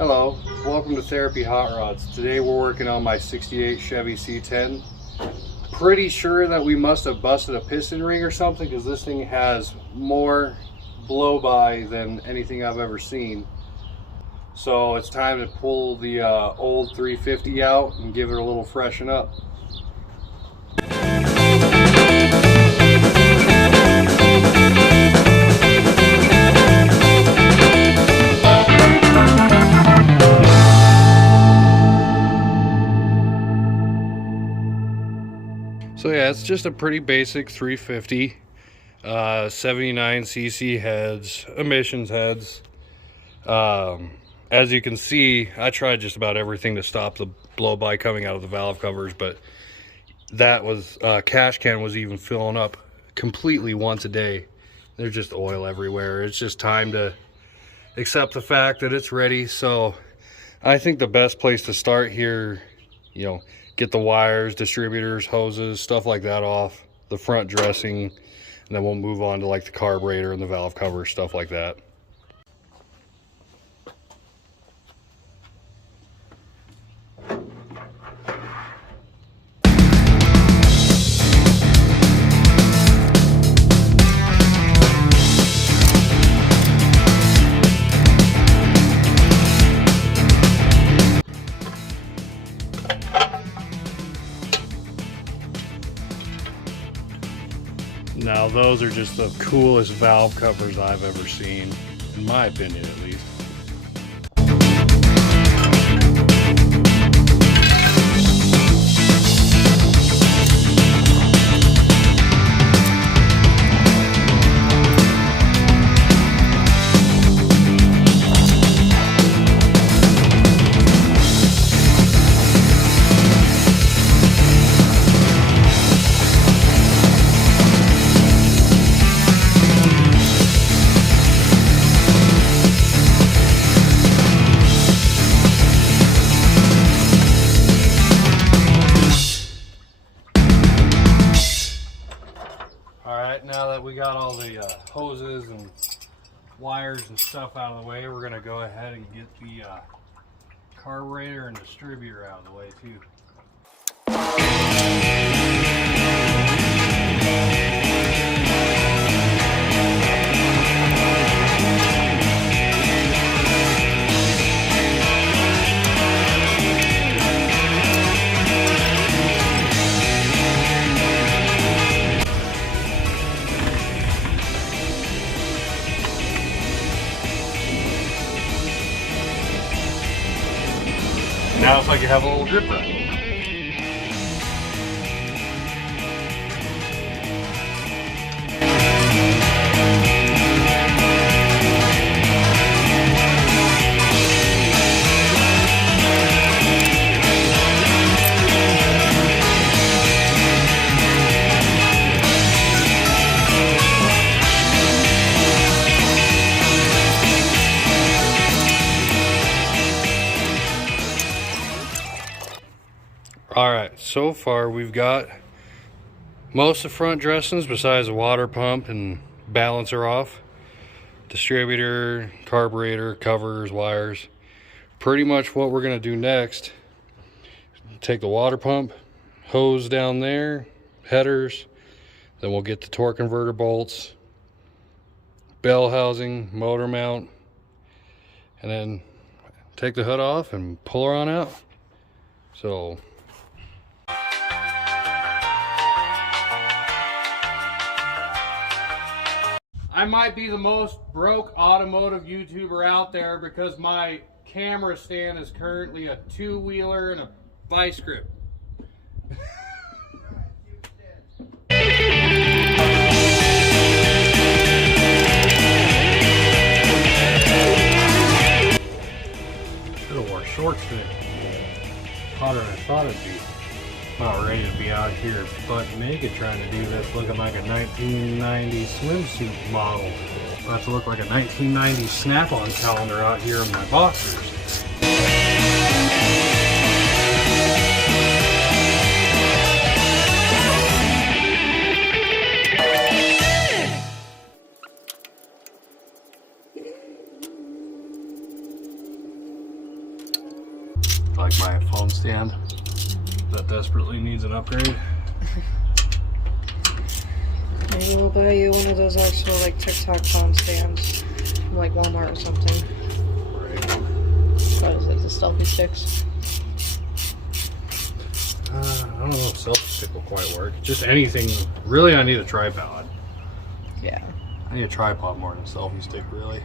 Hello, welcome to Therapy Hot Rods. Today we're working on my 68 Chevy C10. Pretty sure that we must have busted a piston ring or something because this thing has more blow-by than anything I've ever seen. So it's time to pull the old 350 out and give it a little freshen up. So yeah, it's just a pretty basic 350, 79cc heads, emissions heads. As you can see, I tried just about everything to stop the blow-by coming out of the valve covers, but that was, cash can was even filling up completely once a day. There's just oil everywhere. It's just time to accept the fact that it's ready. So I think the best place to start here, get the wires, distributors, hoses, stuff like that off the front dressing, and then we'll move on to like the carburetor and the valve cover, stuff like that. Now those are just the coolest valve covers I've ever seen, in my opinion at least. Now that we got all the hoses and wires and stuff out of the way, we're going to go ahead and get the carburetor and distributor out of the way too. Now it's like you have a little grip rack. Alright, so far we've got most of the front dressings besides the water pump and balancer off. Distributor, carburetor, covers, wires. Pretty much what we're going to do next, take the water pump, hose down there, headers, then we'll get the torque converter bolts, bell housing, motor mount, and then take the hood off and pull her on out. So I might be the most broke automotive YouTuber out there because my camera stand is currently a two-wheeler and a vice grip. Should have wore shorts today. Hotter than I thought it'd be. Not ready to be out here butt naked trying to do this looking like a 1990 swimsuit model. I have to look like a 1990 Snap-on calendar out here in my boxers. like my phone stand that desperately needs an upgrade. Maybe we'll buy you one of those actual like TikTok phone stands from like Walmart or something. Right. What is it, the selfie sticks? I don't know if selfie stick will quite work. Just anything. Really, I need a tripod. Yeah. I need a tripod more than a selfie stick, really.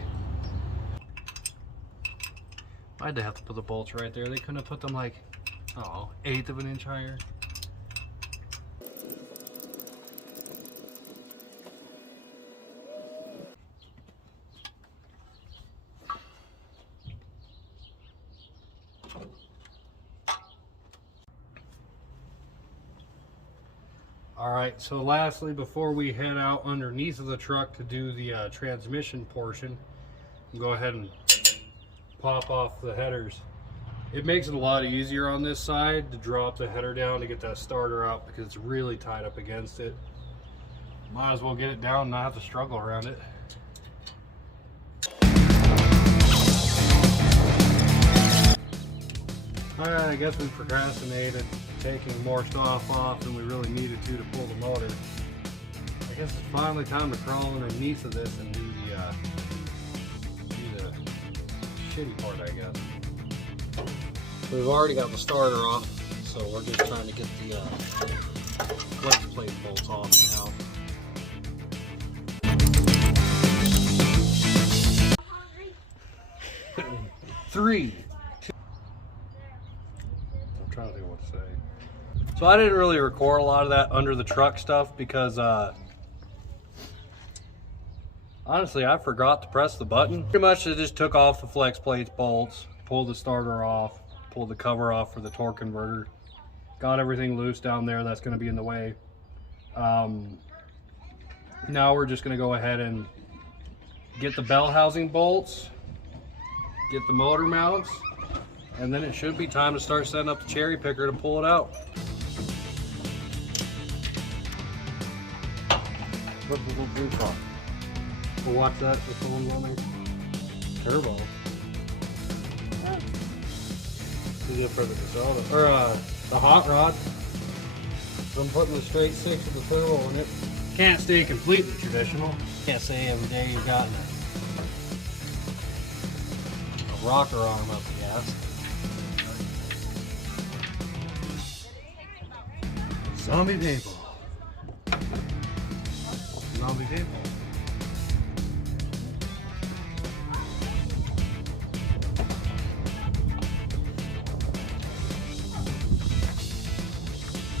Why'd they have to put the bolts right there? They couldn't have put them like, oh, 1/8 of an inch higher. Alright, so lastly, before we head out underneath of the truck to do the transmission portion, go ahead and pop off the headers. It makes it a lot easier on this side to drop the header down to get that starter out because it's really tied up against it. Might as well get it down and not have to struggle around it. Alright, I guess we procrastinated taking more stuff off than we really needed to pull the motor. I guess it's finally time to crawl underneath of this and do the shitty part, I guess. We've already got the starter off, so we're just trying to get the flex plate bolts off now. Three, two. I'm trying to think of what to say. So I didn't really record a lot of that under the truck stuff because honestly, I forgot to press the button. Pretty much I just took off the flex plates bolts, pulled the starter off, pulled the cover off for the torque converter, got everything loose down there that's going to be in the way. Now we're just going to go ahead and get the bell housing bolts, get the motor mounts, and then it should be time to start setting up the cherry picker to pull it out. What's the little blue car? We'll watch that, the phone running. Turbo. Is it for the Casada? Or the hot rod. So I'm putting the straight 6 with the turbo in it. Can't stay completely traditional. Can't say every day you've got a rocker arm up the ass. Zombie people. Zombie people.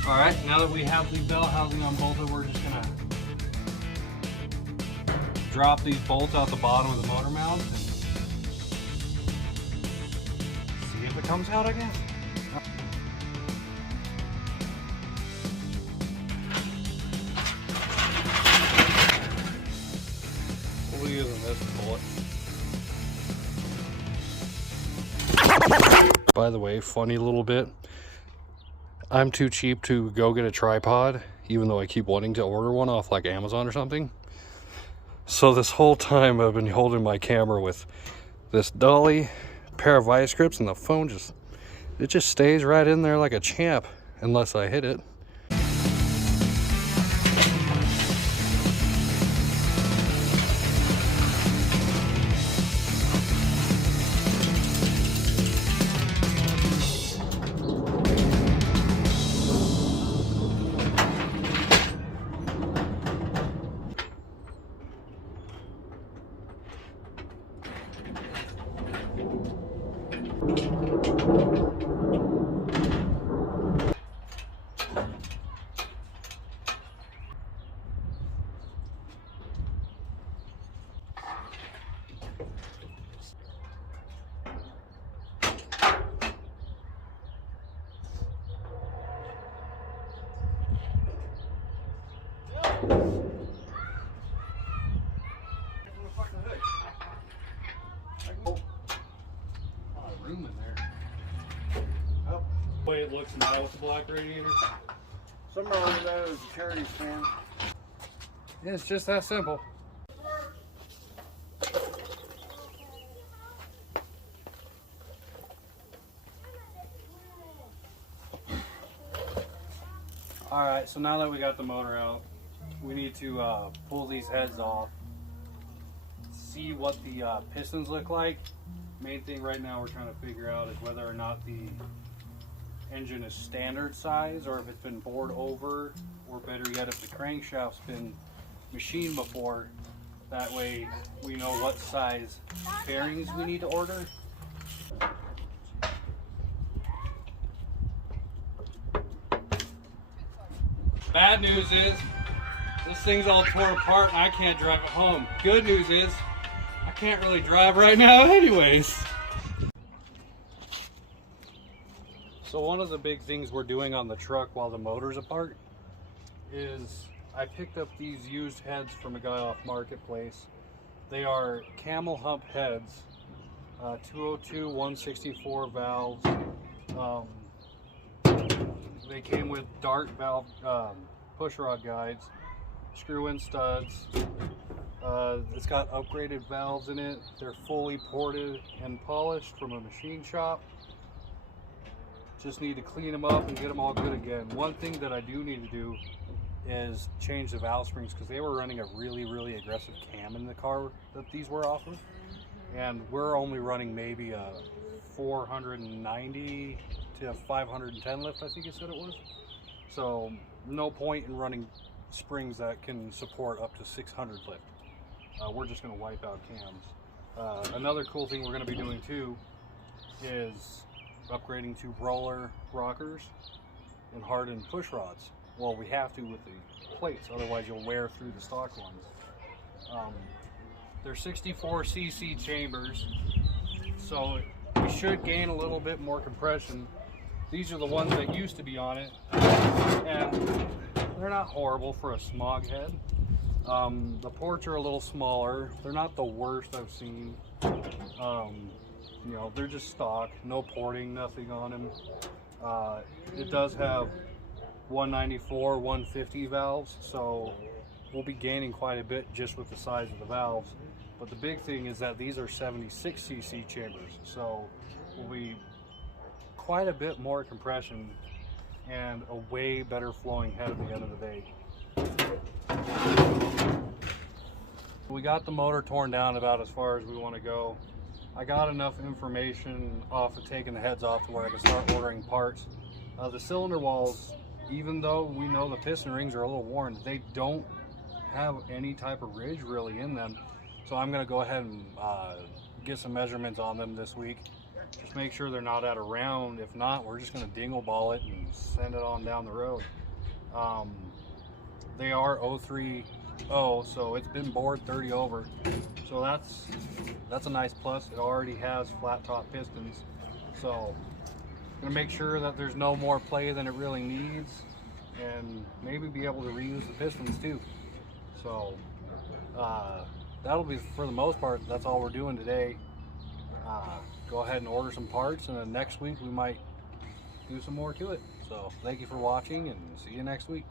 Alright, now that we have the bell housing unbolted, we're just gonna drop these bolts out the bottom of the motor mount and see if it comes out, I guess. We'll be using this bullet. By the way, funny little bit. I'm too cheap to go get a tripod, even though I keep wanting to order one off like Amazon or something. So this whole time I've been holding my camera with this dolly, pair of vice grips, and the phone just stays right in there like a champ unless I hit it. Room in there. Oh, the way it looks now with the black radiator. Somewhere over there is a cherry stand. Yeah, it's just that simple. Alright, so now that we got the motor out, we need to pull these heads off, see what the pistons look like. Main thing right now we're trying to figure out is whether or not the engine is standard size or if it's been bored over, or better yet, if the crankshaft's been machined before. That way we know what size bearings we need to order. Bad news is this thing's all torn apart and I can't drive it home. Good news is I can't really drive right now anyways. So one of the big things we're doing on the truck while the motor's apart is I picked up these used heads from a guy off Marketplace. They are camel hump heads, 202 164 valves. They came with dart valve push rod guides, screw-in studs. It's got upgraded valves in it. They're fully ported and polished from a machine shop. Just need to clean them up and get them all good again. One thing that I do need to do is change the valve springs, because they were running a really aggressive cam in the car that these were off of, and we're only running maybe a 490 to 510 lift, I think it said it was. So no point in running springs that can support up to 600 lift. We're just going to wipe out cams. Another cool thing we're going to be doing too is upgrading to roller rockers and hardened push rods. Well, we have to with the plates, otherwise you'll wear through the stock ones. They're 64cc chambers, so we should gain a little bit more compression. These are the ones that used to be on it, and they're not horrible for a smog head. The ports are a little smaller. They're not the worst I've seen. You know, they're just stock, no porting, nothing on them. It does have 194, 150 valves, so we'll be gaining quite a bit just with the size of the valves. But the big thing is that these are 76cc chambers, so we'll be quite a bit more compression and a way better flowing head at the end of the day. We got the motor torn down about as far as we want to go. I got enough information off of taking the heads off to where I can start ordering parts. The cylinder walls, even though we know the piston rings are a little worn, they don't have any type of ridge really in them. So I'm going to go ahead and get some measurements on them this week. Just make sure they're not at a round. If not, we're just going to dingle ball it and send it on down the road. They are 030, so it's been bored 30 over. So that's a nice plus. It already has flat top pistons. So gonna make sure that there's no more play than it really needs, and maybe be able to reuse the pistons too. So that'll be, for the most part, that's all we're doing today. Go ahead and order some parts, and then next week we might do some more to it. So thank you for watching, and see you next week.